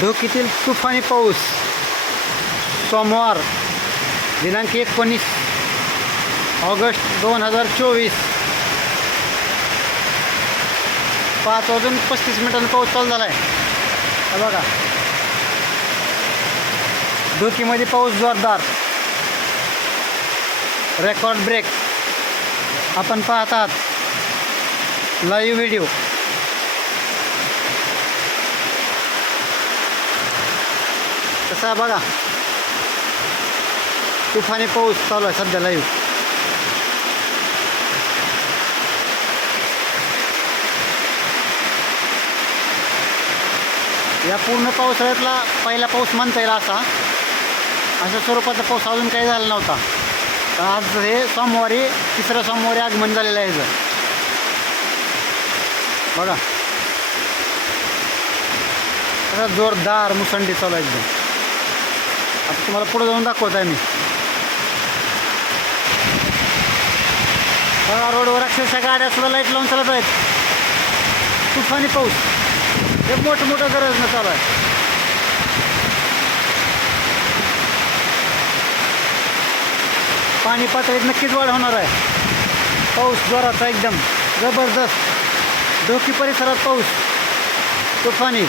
धोकीतील तुफानी पाऊस. सोमवार दिनांक एकोणीस ऑगस्ट दोन हजार चोवीस. पाच वाजून पस्तीस मिनिटांनी पाऊस चालू झाला आहे बघा. धुकीमध्ये पाऊस जोरदार. रेकॉर्ड ब्रेक आपण पाहत आहात लाईव्ह व्हिडिओ कसा आहे बघा. तुफानी पाऊस चालू आहे सध्या लाईव्ह या पूर्ण पावसाळ्यातला पहिला पाऊस म्हणता येईल असा. अशा स्वरूपाचा पाऊस अजून काही झाला नव्हता. तर आज हे सोमवारी तिसऱ्या सोमवारी आगमन झालेलं आहे जर बघा. जोरदार मुसंडी चालू आहे एकदम. आता तुम्हाला पुढे जाऊन दाखवत आहे मी. बघा रोडवर अक्षरशः गाड्या सुद्धा लाइट लावून चालत आहेत. तुफानी पाऊस. हे मोठं मोठं गरज न चालू आहे. पाणी पातळीत नक्कीच वाढ होणार आहे. पाऊस जोराचा एकदम. जबरदस्त. धोकी परिसरात पाऊस. तुफानी.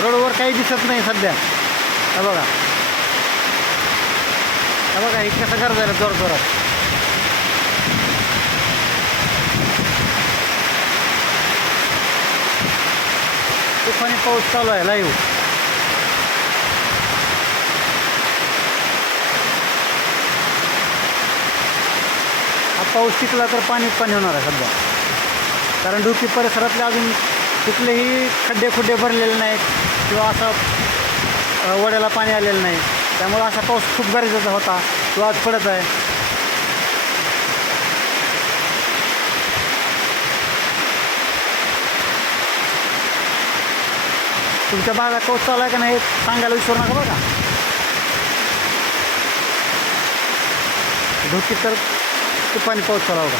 रोडवर काही दिसत नाही सध्या. हे बघा. हे बघा हे कसं गरज आहे जोर जोरात. तुफानी पाऊस चालू आहे लाईव्ह हा पाऊस टिकला तर पाणी पाणी होणार आहे सध्या. कारण डुकी परिसरातले अजून कुठलेही खड्डे खुड्डे भरलेले नाहीत किंवा असं वड्याला पाणी आलेलं नाही. त्यामुळं असा पाऊस खूप गरजेचा होता. तो आज पडत आहे. तुमच्या भागात पाऊस चालू आहे का नाही हे सांगायला विसरू नका बघा धोकी तर पाणी पाऊस चालू होता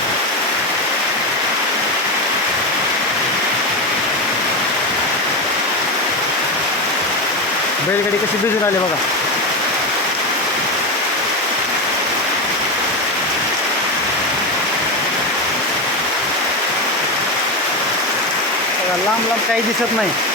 बैलगाडी कशी भिजून आली बघा. बघा, लांब लांब काही दिसत नाही.